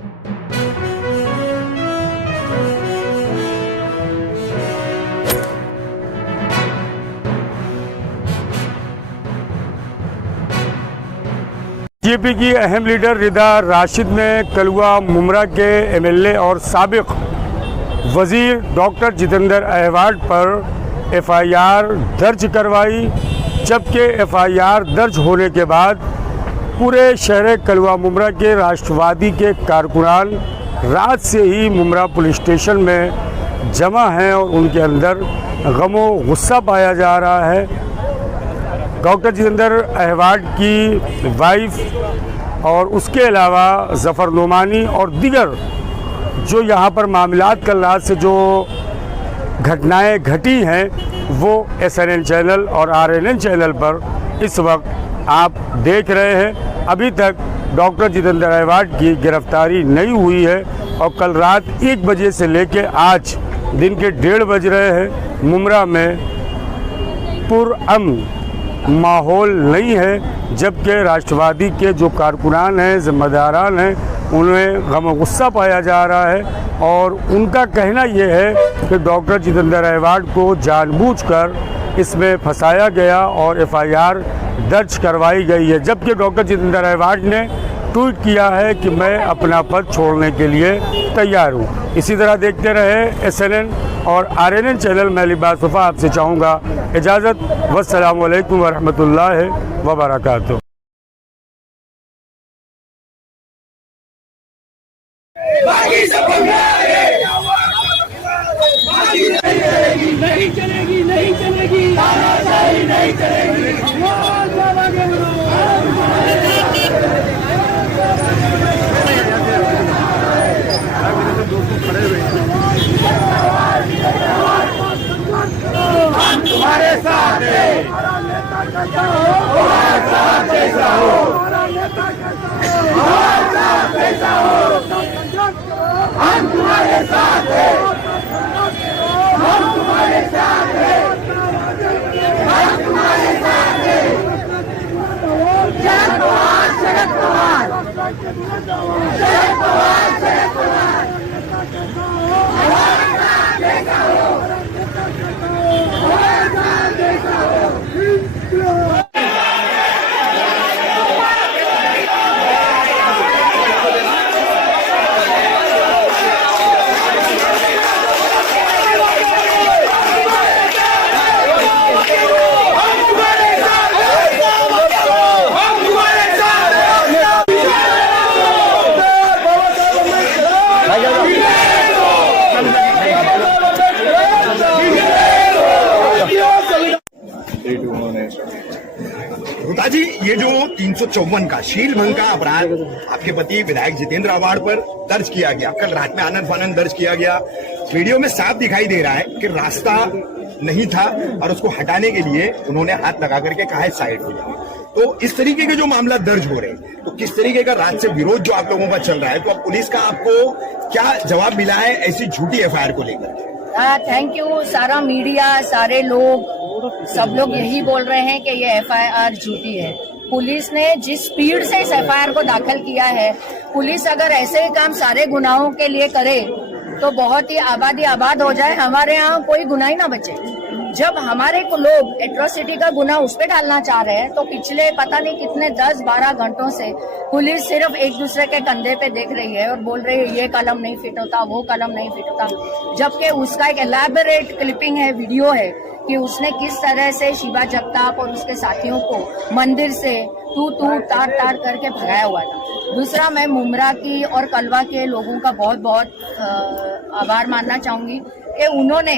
BJP की अहम leader रिदा राशिद ने कलवा मुमरा के एमएलए और साबिक वज़ीर डॉक्टर जितेंद्र अहवाड पर एफआईआर दर्ज करवाई, जबकि एफआईआर दर्ज होने के बाद पूरे शहर कलवा मुमरा के राष्ट्रवादी के कारकुनान रात से ही मुमरा पुलिस स्टेशन में जमा हैं और उनके अंदर गमो गुस्सा पाया जा रहा है। डॉक्टर जितेंद्र अहवाड की वाइफ और उसके अलावा ज़फ़र नोमानी और दीगर जो यहाँ पर मामलात कल रात से जो घटनाएं घटी हैं वो SNN चैनल और RNN चैनल पर इस वक्त आप देख रहे हैं। अभी तक डॉक्टर जितेंद्र अहवाड की गिरफ्तारी नहीं हुई है और कल रात 1 बजे से लेकर आज दिन के 1:30 बज रहे हैं। मुमरा में पुरअमन माहौल नहीं है, जबकि राष्ट्रवादी के जो कारकुनान हैं, ज़िम्मेदारान हैं, उन्हें गम गुस्सा पाया जा रहा है और उनका कहना यह है कि डॉक्टर जितेंद्र अहवाड को जानबूझकर इसमें फंसाया गया और एफआईआर दर्ज करवाई गई है। जबकि डॉक्टर जितेंद्र अहवाड ने ट्वीट किया है कि मैं अपना पद छोड़ने के लिए तैयार हूँ। इसी तरह देखते रहे SNN और RNN चैनल। मैं लिबास वफ़ा आपसे चाहूँगा इजाज़त। वस्सलामु अलैकुम वरहमतुल्लाहि वबरकातुहू। नहीं चलेगी, नहीं चलेगी, तानाशाही नहीं चलेगी। हम तुम्हारे साथ हैं, हमारे साथ कैसा हो, हमारे साथ कैसा हो, हम तुम्हारे साथ हैं, हम तुम्हारे साथ हैं, हम तुम्हारे साथ हैं। शरद पवार, शरद पवार, शरद पवार, शरद पवार, हमारे साथ कैसा हो, हमारे साथ कैसा हो। जी, ये जो 354 का शील भंग का अपराध आपके पति विधायक जितेंद्र अहवाड पर दर्ज किया गया, कल रात में आनंद फानंद दर्ज किया गया। वीडियो में साफ दिखाई दे रहा है कि रास्ता नहीं था और उसको हटाने के लिए उन्होंने हाथ लगा करके कहा है साइड हो जाओ। तो इस तरीके के जो मामला दर्ज हो रहे हैं, तो किस तरीके का रात से विरोध जो आप लोगों का चल रहा है, तो अब पुलिस का आपको क्या जवाब मिला है ऐसी झूठी FIR को लेकर? Thank you. सारा मीडिया, सारे लोग, सब लोग यही बोल रहे हैं कि ये FIR झूठी है। पुलिस ने जिस स्पीड से इस FIR को दाखिल किया है, पुलिस अगर ऐसे ही काम सारे गुनाहों के लिए करे तो बहुत ही आबादी आबाद हो जाए, हमारे यहाँ कोई गुनाह ही ना बचे। जब हमारे को लोग एट्रोसिटी का गुना उस पे डालना चाह रहे हैं, तो पिछले पता नहीं कितने 10-12 घंटों से पुलिस सिर्फ एक दूसरे के कंधे पे देख रही है और बोल रही है ये कलम नहीं फिट होता, वो कलम नहीं फिट होता, जबकि उसका एक एलैबोरेट क्लिपिंग है, वीडियो है कि उसने किस तरह से शिवा जगताप और उसके साथियों को मंदिर से तू तार तार करके भगाया हुआ था। दूसरा, मैं मुमरा की और कलवा के लोगों का बहुत बहुत आभार मानना चाहूंगी कि उन्होंने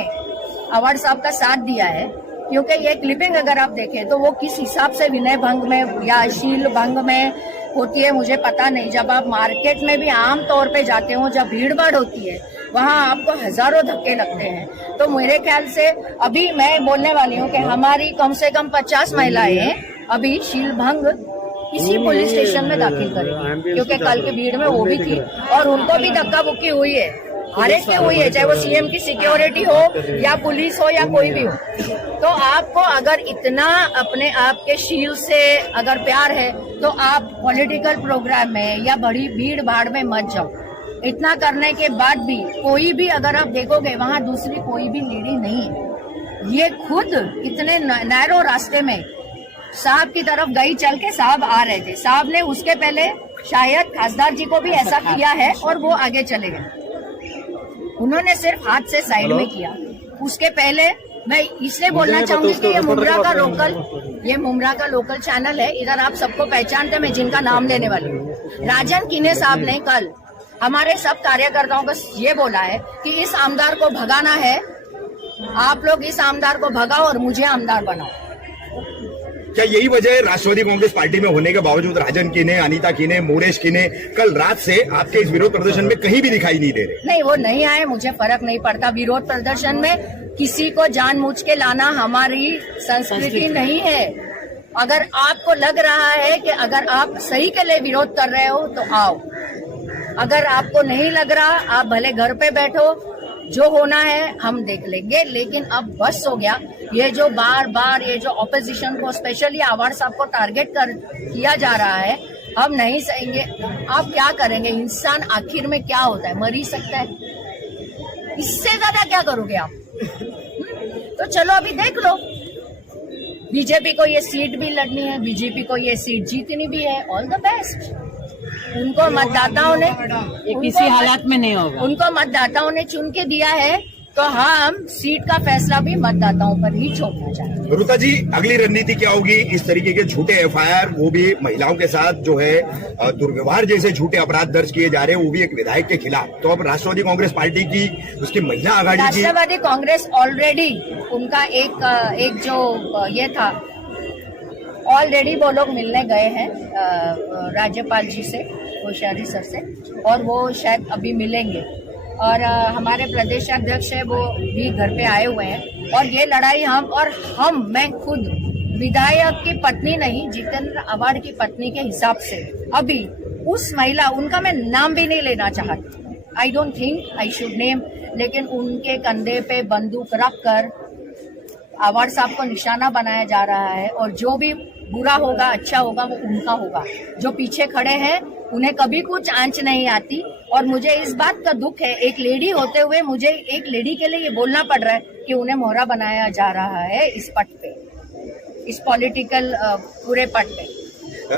अहवाड साहब का साथ दिया है, क्योंकि ये क्लिपिंग अगर आप देखें तो वो किस हिसाब से विनय भंग में या शील भंग में होती है मुझे पता नहीं। जब आप मार्केट में भी आम तौर पे जाते हो, जब भीड़ भाड़ होती है, वहाँ आपको हजारों धक्के लगते हैं। तो मेरे ख्याल से अभी मैं बोलने वाली हूँ कि हमारी कम से कम 50 महिलाएं अभी शील भंग इसी पुलिस स्टेशन में दाखिल करेंगी, क्योंकि कल की भीड़ में वो भी थी और उनको भी धक्का बुक्की हुई है, हर एक की हुई है, चाहे वो CM की सिक्योरिटी हो या पुलिस हो या कोई भी हो। तो आपको अगर इतना अपने आप के शील से अगर प्यार है तो आप पॉलिटिकल प्रोग्राम में या बड़ी भीड़ भाड़ में मत जाओ। इतना करने के बाद भी कोई भी अगर आप देखोगे वहाँ दूसरी कोई भी लेडी नहीं है। ये खुद इतने नैरो रास्ते में साहब की तरफ गई चल के साहब आ रहे थे। साहब ने उसके पहले शायद खासदार जी को भी ऐसा किया है और वो आगे चले गए। उन्होंने सिर्फ हाथ से साइड में किया। उसके पहले मैं इसलिए बोलना चाहूंगी कि ये मुमरा का लोकल चैनल है। इधर आप सबको पहचानते, मैं जिनका नाम लेने वाली हूँ। राजन किने साहब ने कल हमारे सब कार्यकर्ताओं को ये बोला है कि इस आमदार को भगाना है, आप लोग इस आमदार को भगाओ और मुझे आमदार बनाओ। क्या यही वजह है राष्ट्रवादी कांग्रेस पार्टी में होने के बावजूद राजन किने, अनीता किने, मोरेश किने कल रात से आपके इस विरोध प्रदर्शन में कहीं भी दिखाई नहीं दे रहे? नहीं, वो नहीं आए, मुझे फर्क नहीं पड़ता। विरोध प्रदर्शन में किसी को जानबूझ के लाना हमारी संस्कृति नहीं है। अगर आपको लग रहा है कि अगर आप सही के लिए विरोध कर रहे हो तो आओ, अगर आपको नहीं लग रहा आप भले घर पे बैठो, जो होना है हम देख लेंगे। लेकिन अब बस हो गया। ये जो बार बार ये जो ऑपोजिशन को स्पेशली आवाड़ साहब को टारगेट किया जा रहा है, हम नहीं सहेंगे। आप क्या करेंगे? इंसान आखिर में क्या होता है? मर ही सकता है। इससे ज्यादा क्या करोगे आप? तो चलो अभी देख लो। बीजेपी को ये सीट भी लड़नी है, बीजेपी को ये सीट जीतनी भी है। All the best. उनको मतदाताओं ने किसी हालात में नहीं होगा। उनको मतदाताओं ने चुन के दिया है, तो हम सीट का फैसला भी मतदाताओं पर ही छोड़ना चाहते हैं। रुता जी, अगली रणनीति क्या होगी? इस तरीके के झूठे एफआईआर, वो भी महिलाओं के साथ जो है दुर्व्यवहार जैसे झूठे अपराध दर्ज किए जा रहे हैं, वो भी एक विधायक के खिलाफ। तो अब राष्ट्रवादी कांग्रेस पार्टी की, उसकी महिला आघाड़ी की, राष्ट्रवादी कांग्रेस ऑलरेडी उनका एक जो ये था, ऑलरेडी वो लोग मिलने गए हैं राज्यपाल जी से, कोश्यारी सर से, और वो शायद अभी मिलेंगे। और हमारे प्रदेश अध्यक्ष है वो भी घर पे आए हुए हैं। और ये लड़ाई मैं खुद विधायक की पत्नी नहीं, जितेंद्र आवाड़ की पत्नी के हिसाब से अभी उस महिला, उनका मैं नाम भी नहीं लेना चाहती, I don't think I should name, लेकिन उनके कंधे पे बंदूक रख कर आवाड़ साहब को निशाना बनाया जा रहा है। और जो भी बुरा होगा, अच्छा होगा, वो उनका होगा। जो पीछे खड़े हैं उन्हें कभी कुछ आंच नहीं आती। और मुझे इस बात का दुख है, एक लेडी होते हुए मुझे एक लेडी के लिए ये बोलना पड़ रहा है कि उन्हें मोहरा बनाया जा रहा है इस पट पे, इस पॉलिटिकल पूरे पट पे।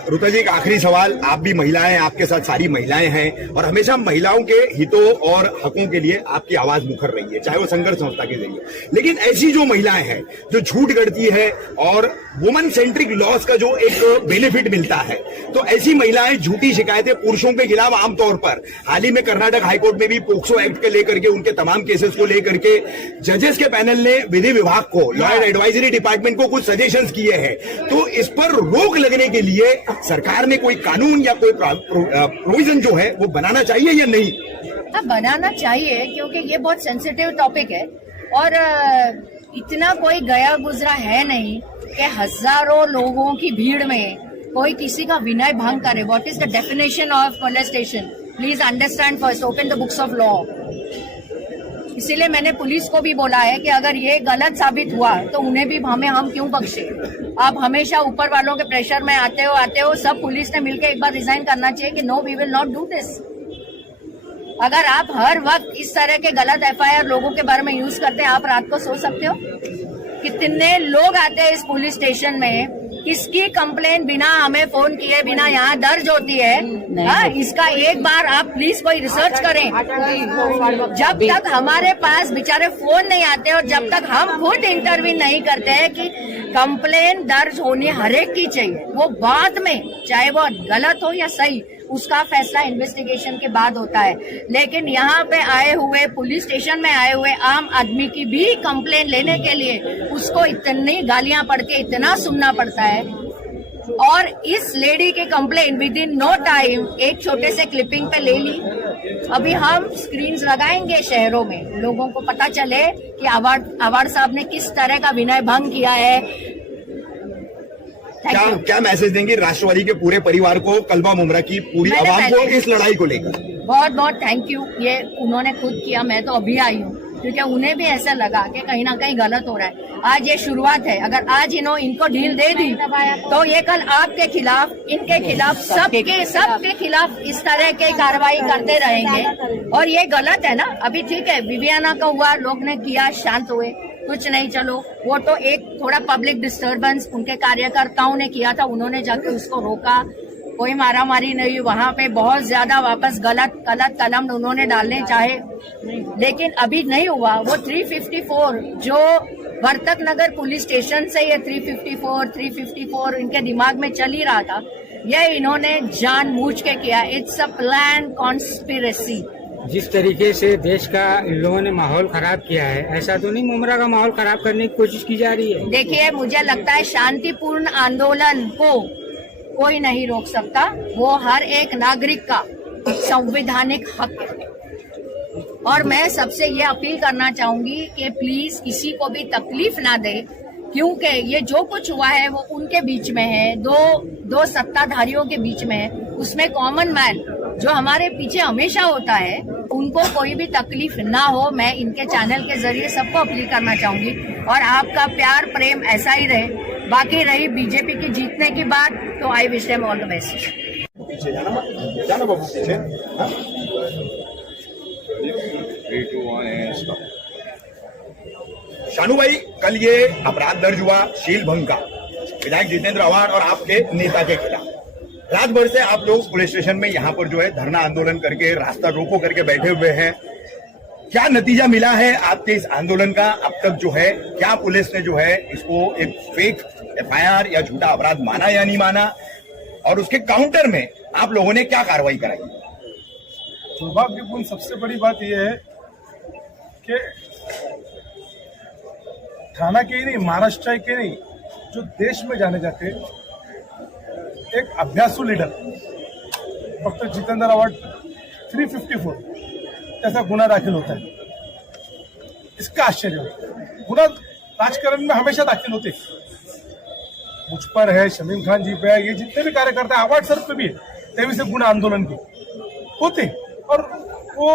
रुता जी, एक आखिरी सवाल। आप भी महिलाएं, आपके साथ सारी महिलाएं हैं, और हमेशा महिलाओं के हितों और हकों के लिए आपकी आवाज मुखर रही है, चाहे वो संघर्ष संस्था के जरिए। लेकिन ऐसी जो महिलाएं हैं जो झूठ गढ़ती है और वुमन सेंट्रिक लॉस का जो एक बेनिफिट मिलता है, तो ऐसी महिलाएं झूठी शिकायतें पुरुषों के खिलाफ आमतौर पर, हाल ही में कर्नाटक हाईकोर्ट में भी पोक्सो एक्ट के लेकर के, उनके तमाम केसेस को लेकर के जजेस के पैनल ने विधि विभाग को, लॉ एंड एडवाइजरी डिपार्टमेंट को कुछ सजेशंस किए हैं। तो इस पर रोक लगने के लिए सरकार ने कोई कानून या कोई प्रोविजन जो है वो बनाना चाहिए या नहीं? बनाना चाहिए, क्योंकि ये बहुत सेंसिटिव टॉपिक है। और इतना कोई गया गुजरा है नहीं कि हजारों लोगों की भीड़ में कोई किसी का विनय भंग करे। What is the definition of molestation? Please understand first, open the books of law. इसीलिए मैंने पुलिस को भी बोला है कि अगर ये गलत साबित हुआ तो उन्हें भी हम क्यों बख्शे? आप हमेशा ऊपर वालों के प्रेशर में आते हो। सब पुलिस ने मिलकर एक बार रिजाइन करना चाहिए कि no, we will not do this. अगर आप हर वक्त इस तरह के गलत एफआईआर लोगों के बारे में यूज करते हैं, आप रात को सो सकते हो? कितने लोग आते हैं इस पुलिस स्टेशन में, किसकी कंप्लेन बिना हमें फोन किए बिना यहाँ दर्ज होती है। इसका एक बार आप प्लीज कोई रिसर्च करें। जब तक हमारे पास बेचारे फोन नहीं आते और जब तक हम खुद इंटरव्यू नहीं करते हैं कि कंप्लेन दर्ज होनी हर एक की चाहिए, वो बाद में चाहे वो गलत हो या सही, उसका फैसला इन्वेस्टिगेशन के बाद होता है। लेकिन यहाँ पे आए हुए, पुलिस स्टेशन में आए हुए आम आदमी की भी कंप्लेन लेने के लिए उसको इतनी गालियां पड़ के इतना सुनना पड़ता है। और इस लेडी की complain within no time एक छोटे से क्लिपिंग पे ले ली। अभी हम स्क्रीन्स लगाएंगे शहरों में, लोगों को पता चले कि आवाड़ साहब ने किस तरह का विनय भंग किया है। क्या मैसेज देंगे राष्ट्रवादी के पूरे परिवार को, कलवा मुमरा की पूरी आवाम को इस लड़ाई को लेकर? बहुत बहुत थैंक यू। ये उन्होंने खुद किया, मैं तो अभी आई हूँ। क्योंकि उन्हें भी ऐसा लगा कि कहीं ना कहीं गलत हो रहा है। आज ये शुरुआत है, अगर आज इनको ढील दे दी तो ये कल आपके खिलाफ, इनके खिलाफ, सबके खिलाफ इस तरह के कार्रवाई करते रहेंगे और ये गलत है ना। अभी ठीक है, विवियाना का हुआ, लोग ने किया, शांत हुए, कुछ नहीं, चलो वो तो एक थोड़ा पब्लिक डिस्टर्बेंस उनके कार्यकर्ताओं ने किया था, उन्होंने जाके उसको रोका, कोई मारामारी नहीं, वहां पे बहुत ज्यादा वापस गलत कलम उन्होंने डालने चाहे, लेकिन अभी नहीं हुआ। वो 354 जो वर्तक नगर पुलिस स्टेशन से ये 354 इनके दिमाग में चल ही रहा था, ये इन्होंने जानबूझ के किया। It's a plan conspiracy. जिस तरीके से देश का इन लोगों ने माहौल खराब किया है, ऐसा तो नहीं मुमरा का माहौल खराब करने की कोशिश की जा रही है? देखिए, मुझे लगता है शांतिपूर्ण आंदोलन को कोई नहीं रोक सकता, वो हर एक नागरिक का संवैधानिक हक है। और मैं सबसे ये अपील करना चाहूंगी कि प्लीज किसी को भी तकलीफ ना दे, क्योंकि ये जो कुछ हुआ है वो उनके बीच में है, दो सत्ताधारियों के बीच में है, उसमें कॉमन मैन जो हमारे पीछे हमेशा होता है, उनको कोई भी तकलीफ ना हो। मैं इनके चैनल के जरिए सबको अपील करना चाहूंगी और आपका प्यार प्रेम ऐसा ही रहे। बाकी रही बीजेपी की जीतने की बात, तो I wish them all the best. पीछे जाना बाबू पीछे। हाँ? 3, 2, 1 शानू भाई, कल ये अपराध दर्ज हुआ शील भंग का विधायक जितेंद्र आव्हाड और आपके नेता के खिलाफ। रात भर से आप लोग पुलिस स्टेशन में यहाँ पर जो है धरना आंदोलन करके, रास्ता रोको करके बैठे हुए हैं। क्या नतीजा मिला है आपके इस आंदोलन का अब तक जो है? क्या पुलिस ने जो है इसको एक फेक FIR या झूठा अपराध माना या नहीं माना, और उसके काउंटर में आप लोगों ने क्या कार्रवाई कराई? दुर्भाग्यपूर्ण सबसे बड़ी बात यह है कि थाना के ही नहीं, महाराष्ट्र के नहीं, जो देश में जाने जाते एक अभ्यासु लीडर डॉक्टर जितेंद्र आव्हाड 354 ऐसा गुना दाखिल होता है। इसका आश्चर्य होता है। गुना राजकारण में हमेशा दाखिल होते, मुझ पर है, शमीम खान जी पे है, ये जितने भी कार्यकर्ता है, आव्हाड सर पे भी है, तेवी से गुना आंदोलन के होते, और वो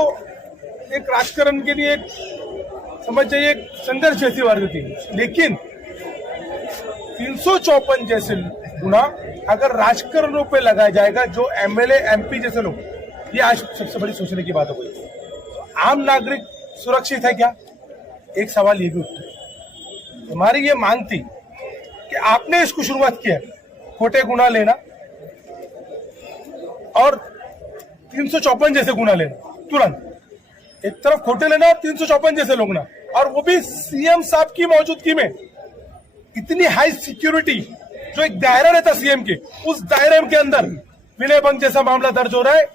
एक राजकारण के लिए समझ जाइए एक संघर्ष जैसी वर्ग थी। लेकिन 354 जैसे गुना अगर राजकारणों पे लगाया जाएगा, जो MLA MP जैसे लोग, ये आज सबसे बड़ी सोचने की बात हो गई। आम नागरिक सुरक्षित है क्या? एक सवाल ये भी उठता है। हमारी ये मांग थी कि आपने इसको शुरुआत किया, खोटे गुना लेना और 354 जैसे गुना लेना तुरंत, एक तरफ खोटे लेना और 354 जैसे लोग ना, और वो भी CM साहब की मौजूदगी में। इतनी हाई सिक्योरिटी, जो एक दायरा रहता CM के, उस दायरे के अंदर विनय भंग जैसा मामला दर्ज हो रहा है।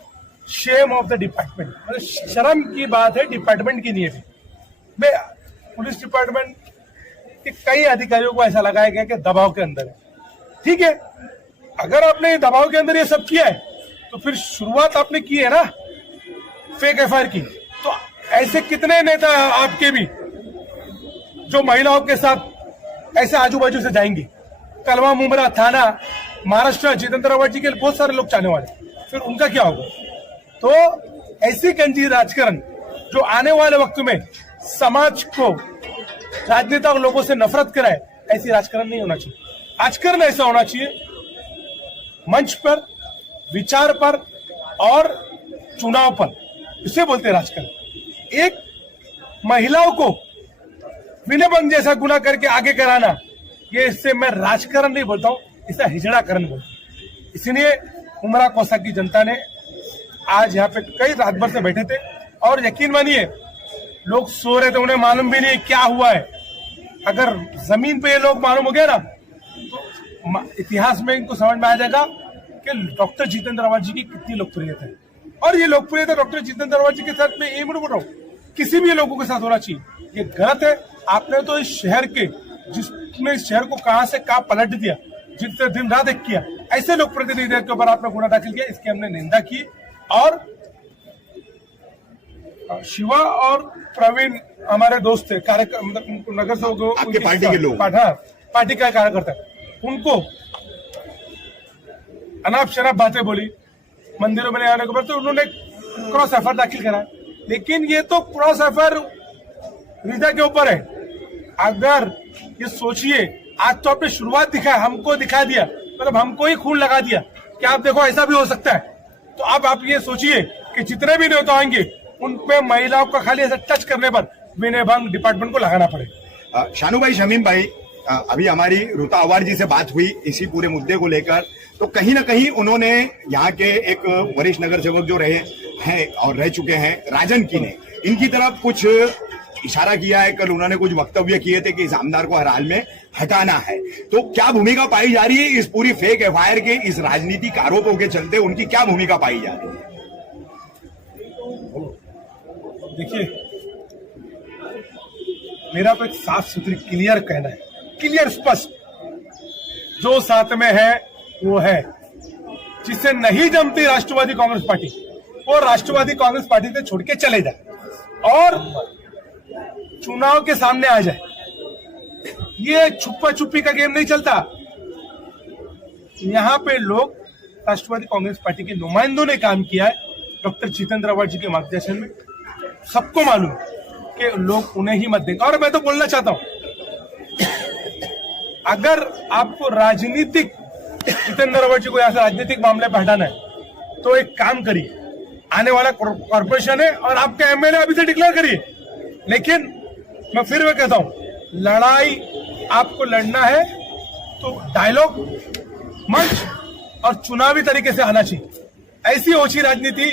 शेम ऑफ द डिपार्टमेंट, मतलब शर्म की बात है डिपार्टमेंट की नहीं है। मैं पुलिस डिपार्टमेंट के कई अधिकारियों को ऐसा लगाया गया कि दबाव के अंदर है। ठीक है, अगर आपने दबाव के अंदर ये सब किया है तो फिर शुरुआत आपने की है ना फेक FIR की। तो ऐसे कितने नेता आपके भी जो महिलाओं के साथ ऐसे आजू बाजू से जाएंगे? कलवा, मुमरा, थाना, महाराष्ट्र, जितेंद्र आव्हाड जी के बहुत सारे लोग चाहने वाले, फिर उनका क्या होगा? तो ऐसी गंजी राजकारण जो आने वाले वक्त में समाज को, राजनेता लोगों से नफरत कराए, ऐसी राजकारण नहीं होना चाहिए। राजकारण ऐसा होना चाहिए मंच पर, विचार पर और चुनाव पर, इसे बोलते हैं राजकारण। एक महिलाओं को विनय भंग जैसा गुना करके आगे कराना, ये इससे मैं राजकारण नहीं बोलता हूं, इसे हिजड़ाकरण बोलता हूं। इसलिए उमरा कोसा की जनता ने आज यहाँ पे कई रात भर से बैठे थे, और यकीन मानिए लोग सो रहे थे, उन्हें मालूम भी नहीं क्या हुआ है। अगर जमीन पे ये लोग मालूम हो गया ना, तो इतिहास में इनको समझ में आ जाएगा कि डॉक्टर जितेंद्र आव्हाड जी की कितनी लोकप्रियता है। और ये लोकप्रियता डॉक्टर जितेंद्र आव्हाड जी के साथ में ये बोल रहा हूँ, किसी भी लोगों के साथ होना चाहिए। ये गलत है। आपने तो इस शहर के, जिसने इस शहर को कहां से कहां पलट दिया, जिसने दिन रात एक किया, ऐसे लोग प्रतिनिधियों के ऊपर आपने गुना दाखिल किया, इसकी हमने निंदा की। और शिवा और प्रवीण हमारे दोस्त थे, नगर से आपके पार्टी के लोग, पार्टी का कार्यकर्ता, उनको अनाप शनाप बातें बोली मंदिरों में आने के बाद, तो उन्होंने क्रॉस FIR दाखिल करा। लेकिन ये तो क्रॉस FIR रिदा के ऊपर है। अगर ये सोचिए, आज तो आपने शुरुआत दिखा, हमको दिखा दिया, मतलब हमको ही खून लगा दिया कि आप देखो ऐसा भी हो सकता है। तो अब आप ये सोचिए कि जितने भी नेता आएंगे उन पे महिलाओं का खाली ऐसा टच करने पर विनय भंग डिपार्टमेंट को लगाना पड़ेगा। शानू भाई, शमीम भाई, अभी हमारी रुता अवार जी से बात हुई इसी पूरे मुद्दे को लेकर, तो कहीं ना कहीं उन्होंने यहाँ के एक वरिष्ठ नगर सेवक जो रहे हैं और रह चुके हैं राजन की ने इनकी तरफ कुछ इशारा किया है। कल उन्होंने कुछ वक्तव्य किए थे कि इस आमदार को हर हाल में हटाना है। तो क्या भूमिका पाई जा रही है इस पूरी फेक एफआईआर के, इस राजनीतिक आरोपों के चलते उनकी क्या भूमिका पाई जा रही है? देखिए, मेरा तो एक साफ सुथरी क्लियर कहना है, क्लियर स्पष्ट, जो साथ में है वो है। जिससे नहीं जमती राष्ट्रवादी कांग्रेस पार्टी, वो राष्ट्रवादी कांग्रेस पार्टी से छोड़ के चले जाए और चुनाव के सामने आ जाए। ये छुपा छुपी का गेम नहीं चलता। यहाँ पे लोग, राष्ट्रवादी कांग्रेस पार्टी के नुमाइंदों ने काम किया है डॉक्टर जितेंद्र अवार्ड जी के मार्गदर्शन में। सबको मालूम कि लोग उन्हें ही मत देंगे। और मैं तो बोलना चाहता हूं, अगर आपको राजनीतिक जितेंद्र अवार्ड जी को यहां से राजनीतिक मामले पर हटाना है तो एक काम करिए, आने वाला कॉर्पोरेशन है और आपके एमएलए अभी से डिक्लेयर करिए। लेकिन मैं फिर मैं कहता हूं, लड़ाई आपको लड़ना है तो डायलॉग, मंच और चुनावी तरीके से आना चाहिए। ऐसी ओछी राजनीति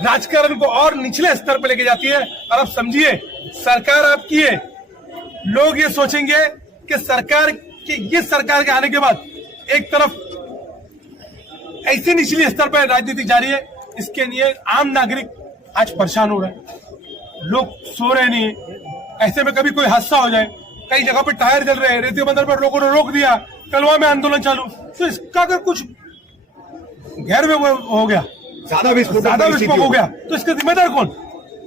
राजकारण को और निचले स्तर पर लेके जाती है। और आप समझिए, सरकार आपकी है, लोग ये सोचेंगे कि सरकार के आने के बाद एक तरफ ऐसी निचली स्तर पर राजनीति जारी है, इसके लिए आम नागरिक आज परेशान हो रहे हैं, लोग सो रहे नहीं। ऐसे में कभी कोई हादसा हो जाए, कई जगह पर टायर जल रहे हैं, रेती बंदर पर लोगों ने रोक दिया, कलवा में आंदोलन चालू, तो इसका अगर कुछ गैर में हो गया, ज्यादा विस्फोट हो गया, तो इसका जिम्मेदार कौन?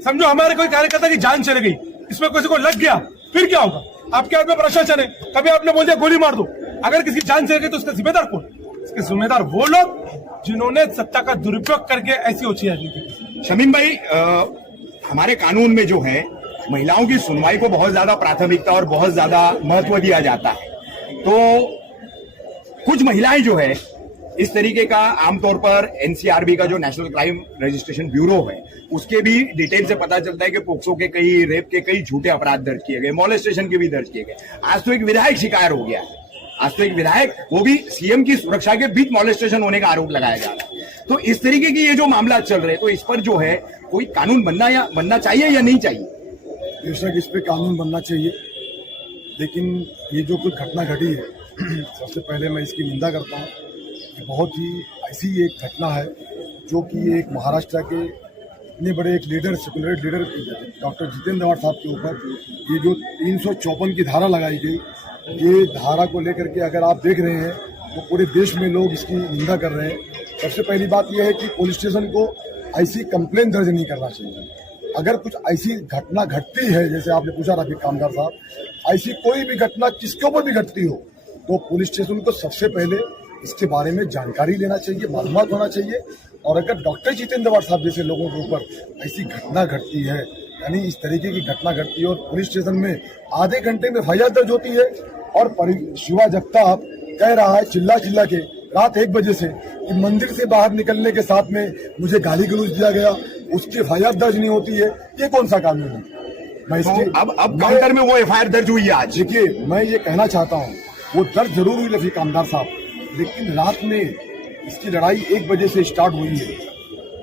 समझो हमारे कोई कार्यकर्ता की जान चली गई, इसमें किसी को लग गया, फिर क्या होगा? आपके हाथ में प्रशासन है, कभी आपने बोल दिया गोली मार दो, अगर किसी जान चली गई तो इसका जिम्मेदार कौन? इसके जिम्मेदार वो लोग जिन्होंने सत्ता का दुरुपयोग करके ऐसी ओछी राजनीति की। शमीम भाई, हमारे कानून में जो है महिलाओं की सुनवाई को बहुत ज्यादा प्राथमिकता और बहुत ज्यादा महत्व दिया जाता है। तो कुछ महिलाएं जो है इस तरीके का, आमतौर पर एनसीआरबी का जो नेशनल क्राइम रजिस्ट्रेशन ब्यूरो है, उसके भी डिटेल से पता चलता है कि पोक्सो के कई, रेप के कई झूठे अपराध दर्ज किए गए, मॉलेस्टेशन के भी दर्ज किए गए। आज तो एक विधायक शिकार हो गया है, आज तो एक विधायक, वो भी सीएम की सुरक्षा के बीच मॉलेस्टेशन होने का आरोप लगाया जा रहा है। तो इस तरीके की ये जो मामला चल रहे हैं, तो इस पर जो है कोई कानून बनना चाहिए या नहीं चाहिए? बेशक इस पे कानून बनना चाहिए, लेकिन ये जो कुछ घटना घटी है, सबसे पहले मैं इसकी निंदा करता हूँ। ये बहुत ही ऐसी एक घटना है जो कि एक महाराष्ट्र के इतने बड़े एक leader, secular leader doctor Jitendra award साहब के ऊपर ये जो 354 की धारा लगाई गई, ये धारा को लेकर के अगर आप देख रहे हैं तो पूरे देश में लोग इसकी निंदा कर रहे हैं। सबसे पहली बात यह है कि पुलिस स्टेशन को ऐसी कंप्लेन दर्ज नहीं करना चाहिए। अगर कुछ ऐसी घटना घटती है, जैसे आपने पूछा रफीक कामदार साहब, ऐसी कोई भी घटना किसके ऊपर भी घटती हो तो पुलिस स्टेशन को सबसे पहले इसके बारे में जानकारी लेना चाहिए, मालूमात होना चाहिए। और अगर डॉक्टर जितेंद्र अवार्ड साहब जैसे लोगों के ऊपर ऐसी घटना घटती है, यानी इस तरीके की घटना घटती है और पुलिस स्टेशन में आधे घंटे में एफआईआर दर्ज होती है और शिवा जगताप कह रहा है चिल्ला के रात 1 बजे से कि मंदिर से बाहर निकलने के साथ में मुझे गाली गलौज दिया गया, उसकी एफआईआर दर्ज नहीं होती है, ये कौन सा कानून है? मैं इसके अब काउंटर में वो एफआईआर दर्ज हुई है आज। देखिए, मैं ये कहना चाहता हूँ, वो दर्ज जरूर हुई रफीक कामदार साहब, लेकिन रात में इसकी लड़ाई 1 बजे से स्टार्ट हुई है।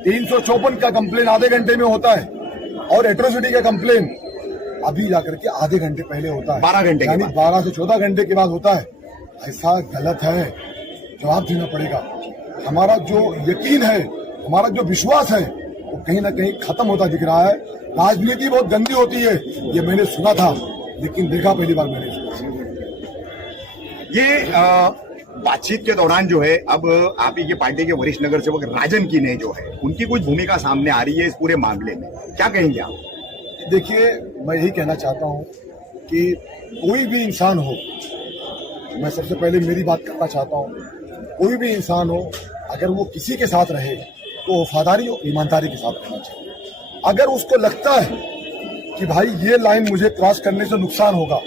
354 का कंप्लेन आधे घंटे में होता है और एट्रोसिटी का कंप्लेन अभी जाकर के आधे घंटे पहले होता है, 12 घंटे, यानी 12 से 14 घंटे के बाद होता है। ऐसा गलत है, जवाब देना पड़ेगा। हमारा जो यकीन है, हमारा जो विश्वास है, वो कहीं ना कहीं खत्म होता दिख रहा है। राजनीति बहुत गंदी होती है, ये मैंने सुना था, लेकिन देखा पहली बार मैंने सुना। ये बातचीत के दौरान जो है, अब आप ही के पार्टी के वरिष्ठ नगर सेवक राजन की ने जो है, उनकी कुछ भूमिका सामने आ रही है इस पूरे मामले में, क्या कहेंगे आप? देखिए, मैं यही कहना चाहता हूं कि कोई भी इंसान हो, मैं सबसे पहले मेरी बात करना चाहता हूं, कोई भी इंसान हो, अगर वो किसी के साथ रहे तो वफादारी और ईमानदारी के साथ रहना चाहिए। अगर उसको लगता है कि भाई ये लाइन मुझे क्रॉस करने से नुकसान होगा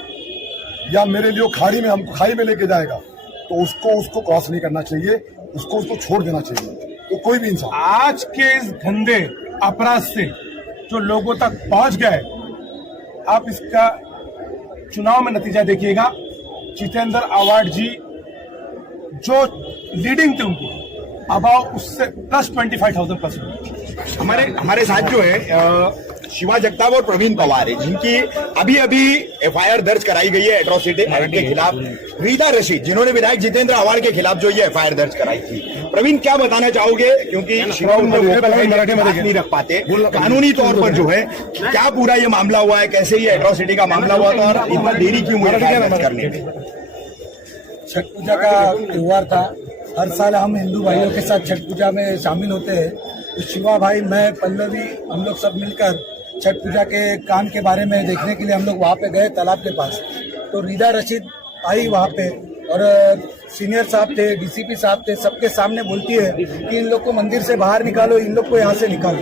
या मेरे लिए खाड़ी में हमको खाई में लेके जाएगा, तो उसको क्रॉस नहीं करना चाहिए, उसको छोड़ देना चाहिए। तो कोई भी इंसान आज के इस गंदे अपराध से जो लोगों तक पहुंच गए, आप इसका चुनाव में नतीजा देखिएगा। जितेंद्र आवाड जी जो लीडिंग थे उनको अबाव उससे प्लस 25,000%। हमारे साथ जो है शिवा जगताप और प्रवीण पवार है, जिनकी अभी एफआईआर दर्ज कराई गई है एट्रोसिटी एक्ट के खिलाफ। रीदा रशीद, जिन्होंने विधायक जितेंद्र आवाड के खिलाफ जो ये एफआईआर दर्ज कराई थी। प्रवीण, क्या बताना चाहोगे, क्योंकि शिवा नहीं रख पाते कानूनी तौर पर जो है, क्या पूरा ये मामला हुआ है, कैसे ये एट्रोसिटी का मामला हुआ था और इतना देरी क्यों हुई दर्ज करने में? छठ पूजा का त्योहार था, हर साल हम हिंदू भाइयों के साथ छठ पूजा में शामिल होते हैं। तो शिवा भाई, मैं, पल्लवी, हम लोग सब मिलकर छठ पूजा के काम के बारे में देखने के लिए हम लोग वहाँ पे गए तालाब के पास। तो रीदा रशीद आई वहाँ पे और सीनियर साहब थे, डीसीपी साहब थे, सबके सामने बोलती है कि इन लोग को मंदिर से बाहर निकालो, इन लोग को यहाँ से निकालो।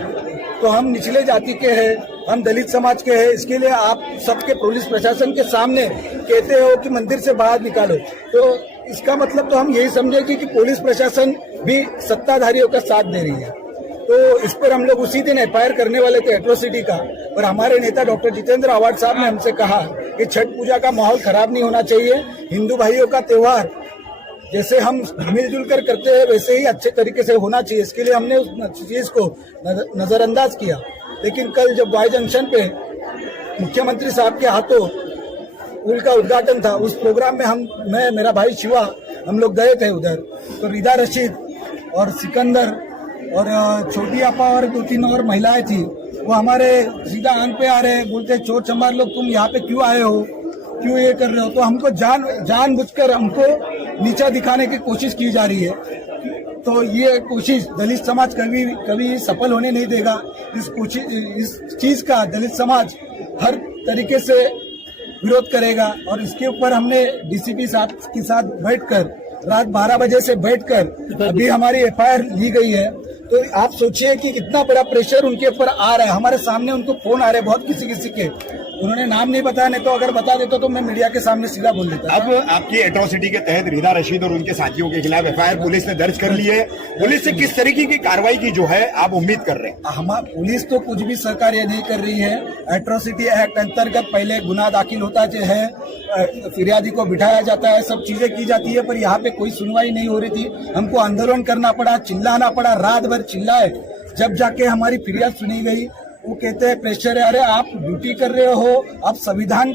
तो हम निचले जाति के हैं, हम दलित समाज के हैं, इसके लिए आप सबके पुलिस प्रशासन के सामने कहते हो कि मंदिर से बाहर निकालो, तो इसका मतलब तो हम यही समझेंगे कि पुलिस प्रशासन भी सत्ताधारियों का साथ दे रही है। तो इस पर हम लोग उसी दिन एफआईआर करने वाले थे एट्रोसिटी का, पर हमारे नेता डॉक्टर जितेंद्र आवाड साहब ने हमसे कहा कि छठ पूजा का माहौल खराब नहीं होना चाहिए, हिंदू भाइयों का त्योहार जैसे हम मिलजुल कर करते हैं वैसे ही अच्छे तरीके से होना चाहिए। इसके लिए हमने उस चीज को नजरअंदाज किया। लेकिन कल जब वाई जंक्शन पे मुख्यमंत्री साहब के हाथों पुल का उद्घाटन था, उस प्रोग्राम में मैं, मेरा भाई शिवा, हम लोग गए थे उधर। तो रीदा रशीद और सिकंदर और छोटी आपा और 2-3 और महिलाएं थी, वो हमारे सीधा आंख पे आ रहे, बोलते चोर चमार लोग तुम यहाँ पे क्यों आए हो, क्यों ये कर रहे हो। तो हमको जानबूझकर हमको नीचा दिखाने की कोशिश की जा रही है। तो ये कोशिश दलित समाज कभी सफल होने नहीं देगा। इस चीज का दलित समाज हर तरीके से विरोध करेगा। और इसके ऊपर हमने डीसीपी साहब के साथ बैठकर रात 12 बजे से बैठकर अभी हमारी एफआईआर ली गई है। तो आप सोचिए कि कितना बड़ा प्रेशर उनके ऊपर आ रहा है। हमारे सामने उनको फोन आ रहे हैं बहुत किसी के, उन्होंने नाम नहीं बताया, नहीं तो अगर बता देता तो मैं मीडिया के सामने सीधा बोल देता। अब आपकी एट्रोसिटी के तहत रीदा रशीद और उनके साथियों के खिलाफ एफआईआर पुलिस ने दर्ज कर ली है। पुलिस से किस तरीके की कार्रवाई की जो है आप उम्मीद कर रहे हैं? हमारी पुलिस तो कुछ भी सरकार नहीं कर रही है। एट्रोसिटी एक्ट अंतर्गत पहले गुनाह दाखिल होता है, फिरियादी को बिठाया जाता है, सब चीजें की जाती है, पर यहाँ पे कोई सुनवाई नहीं हो रही थी। हमको आंदोलन करना पड़ा, चिल्लाना पड़ा, रात भर चिल्लाए, जब जाके हमारी फिरियाद सुनी गई। वो कहते हैं प्रेशर है, अरे आप ड्यूटी कर रहे हो, आप संविधान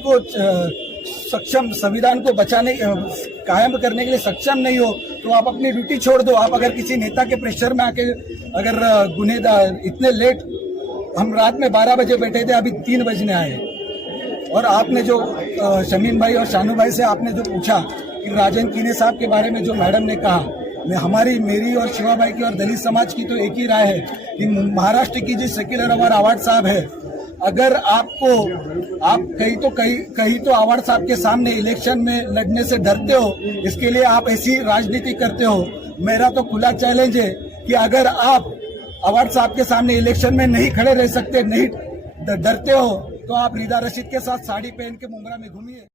को बचाने कायम करने के लिए सक्षम नहीं हो तो आप अपनी ड्यूटी छोड़ दो। आप अगर किसी नेता के प्रेशर में आके अगर गुनेगार इतने लेट, हम रात में 12 बजे बैठे थे, अभी 3 बजने आए। और आपने जो शमीम भाई और शानू भाई से आपने जो पूछा कि राजन कीने साहब के बारे में जो मैडम ने कहा, मेरी और शिवा भाई की और दलित समाज की तो एक ही राय है कि महाराष्ट्र की जो सेक्युलर अवार्ड आवाड साहब है, अगर आप कहीं तो आवाड साहब के सामने इलेक्शन में लड़ने से डरते हो, इसके लिए आप ऐसी राजनीति करते हो। मेरा तो खुला चैलेंज है कि अगर आप आवाड साहब के सामने इलेक्शन में नहीं खड़े रह सकते, नहीं डरते हो, तो आप रीदा रशीद के साथ साड़ी पहन के मुमरा में घूमिए।